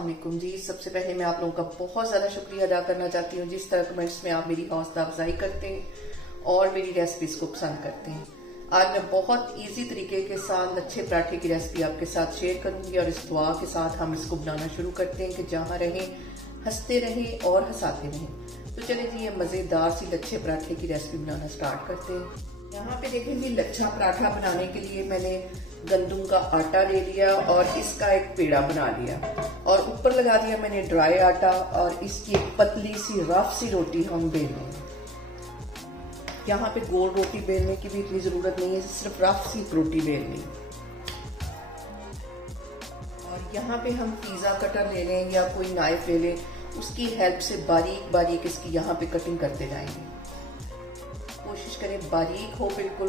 अस्सलाम वालेकुम जी। सबसे पहले मैं आप लोगों का बहुत ज़्यादा शुक्रिया अदा करना चाहती हूँ जिस तरह कमेंट्स में आप मेरी हौसला अफजाई करते हैं और मेरी रेसिपीज को पसंद करते हैं। आज मैं बहुत इजी तरीके के साथ लच्छे पराठे की रेसिपी आपके साथ शेयर करूंगी और इस दुआ के साथ हम इसको बनाना शुरू करते हैं कि जहाँ रहें हंसते रहें और हंसाते रहें। तो चलिए जी, ये मज़ेदार सी लच्छे पराठे की रेसिपी बनाना स्टार्ट करते हैं। यहाँ पे देखें जी, लच्छा पराठा बनाने के लिए मैंने गंदम का आटा ले लिया और इसका एक पेड़ा बना लिया और ऊपर लगा दिया मैंने ड्राई आटा और इसकी एक पतली सी रफ सी रोटी हम बेल लेंगे। यहाँ पे गोल रोटी बेलने की भी इतनी जरूरत नहीं है, सिर्फ रफ सी रोटी बेलनी। और यहाँ पे हम पिज्जा कटर ले लें या कोई नाइफ ले लें, उसकी हेल्प से बारीक बारीक इसकी यहाँ पे कटिंग करते जाएंगे। कोशिश करें बारीक हो बिल्कुल।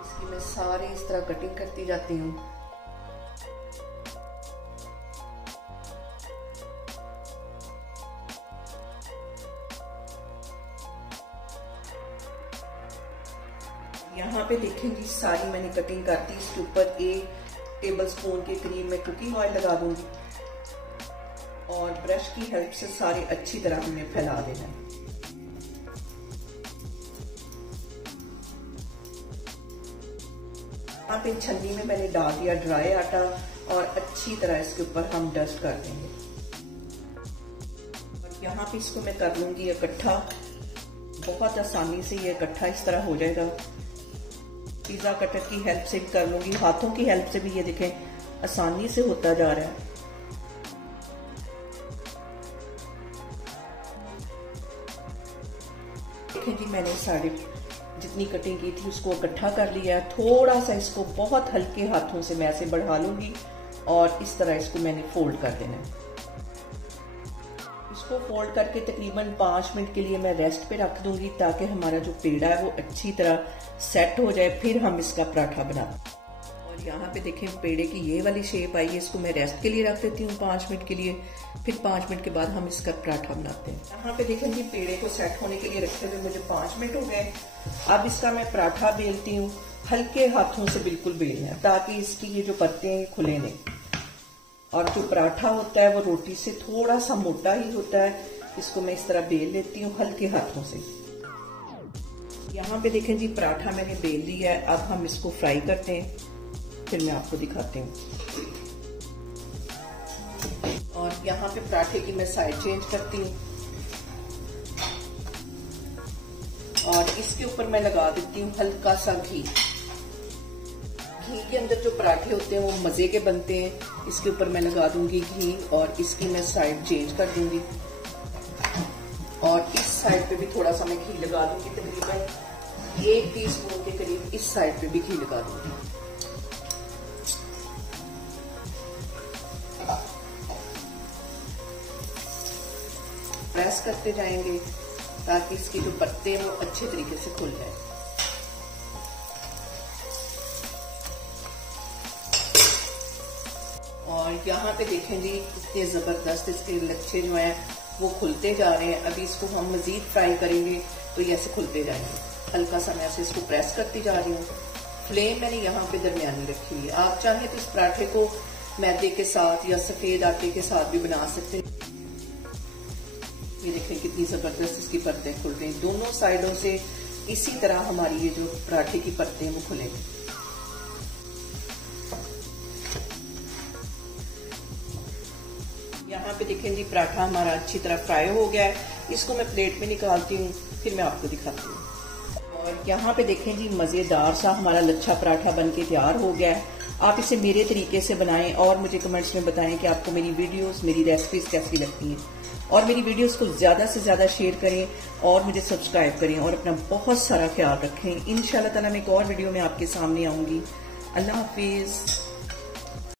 इसकी मैं सारे इस तरह कटिंग करती जाती हूँ। यहाँ पे देखें जी, सारी मैंने कटिंग कर दी। इसके ऊपर 1 टेबलस्पून के करीब मैं कुकिंग ऑयल लगा दूंगी और ब्रश की हेल्प से सारे अच्छी तरह हमने फैला देना है। यहाँ पे छन्नी में मैंने डाल दिया ड्राई आटा और अच्छी तरह इसके ऊपर हम डस्ट कर देंगे। और यहाँ पे इसको मैं कर लूंगी इकट्ठा। बहुत आसानी से ये इकट्ठा इस तरह हो जाएगा। पिज्जा कटर की हेल्प से भी कर लूंगी, हाथों की हेल्प से भी ये देखें आसानी से होता जा रहा है। देखें जी, मैंने सारे जितनी कटिंग की थी उसको इकट्ठा कर लिया है। थोड़ा सा इसको बहुत हल्के हाथों से मैं ऐसे बढ़ा लूंगी और इस तरह इसको मैंने फोल्ड कर देना है। इसको फोल्ड करके तकरीबन 5 मिनट के लिए मैं रेस्ट पे रख दूंगी ताकि हमारा जो पेड़ा है वो अच्छी तरह सेट हो जाए, फिर हम इसका पराठा बनाते हैं। और यहाँ पे देखें पेड़े की ये वाली शेप आई है। इसको मैं रेस्ट के लिए रख देती हूँ 5 मिनट के लिए, फिर 5 मिनट के बाद हम इसका पराठा बनाते हैं। यहाँ पे देखें जी, पेड़े को सेट होने के लिए रखते हुए मुझे 5 मिनट हो गए। अब इसका मैं पराठा बेलती हूँ। हल्के हाथों से बिल्कुल बेलना है ताकि इसकी ये जो पत्ते हैं खुले नहीं। और जो पराठा होता है वो रोटी से थोड़ा सा मोटा ही होता है। इसको मैं इस तरह बेल लेती हूँ हल्के हाथों से। यहाँ पे देखें जी, पराठा मैंने बेल लिया है। अब हम इसको फ्राई करते हैं, फिर मैं आपको दिखाती हूँ। और यहाँ पे पराठे की मैं साइड चेंज करती हूँ और इसके ऊपर मैं लगा देती हूँ हल्का सा घी। घी के अंदर जो पराठे होते हैं वो मजे के बनते हैं। इसके ऊपर मैं लगा दूंगी घी और इसकी मैं साइड चेंज कर दूंगी और इस साइड पे भी थोड़ा सा मैं घी लगा दूंगी। तकरीबन 1 टीस्पून के करीब इस साइड पे भी घी लगा दूंगी। प्रेस करते जाएंगे ताकि इसके जो पत्ते हैं वो अच्छे तरीके से खुल जाए। और यहाँ पे देखें जी, इतने जबरदस्त इसके लच्छे जो हैं वो खुलते जा रहे हैं। अभी इसको हम मजीद फ्राई करेंगे तो ये ऐसे खुलते जाएंगे। हल्का सा मैं ऐसे इसको प्रेस करती जा रही हूँ। फ्लेम मैंने यहाँ पे दरमियानी रखी हुई है। आप चाहें तो इस पराठे को मैदे के साथ या सफेद आटे के साथ भी बना सकते हैं। ये देखें कितनी जबरदस्त इसकी परतें खुल रही हैं। दोनों साइडों से इसी तरह हमारी ये जो पराठे की परतें हैं वो खुलेंगी। यहाँ पे देखें जी, पराठा हमारा अच्छी तरह फ्राई हो गया है। इसको मैं प्लेट में निकालती हूँ, फिर मैं आपको दिखाती हूँ। और यहाँ पे देखें जी, मजेदार सा हमारा लच्छा पराठा बनके तैयार हो गया है। आप इसे मेरे तरीके से बनाएं और मुझे कमेंट्स में बताएं कि आपको मेरी वीडियोस, मेरी रेसिपीज कैसी लगती हैं। और मेरी वीडियोस को ज्यादा से ज्यादा शेयर करें और मुझे सब्सक्राइब करें और अपना बहुत सारा ख्याल रखें। इंशाल्लाह ताला मैं एक और वीडियो में आपके सामने आऊंगी। अल्लाह हाफिज।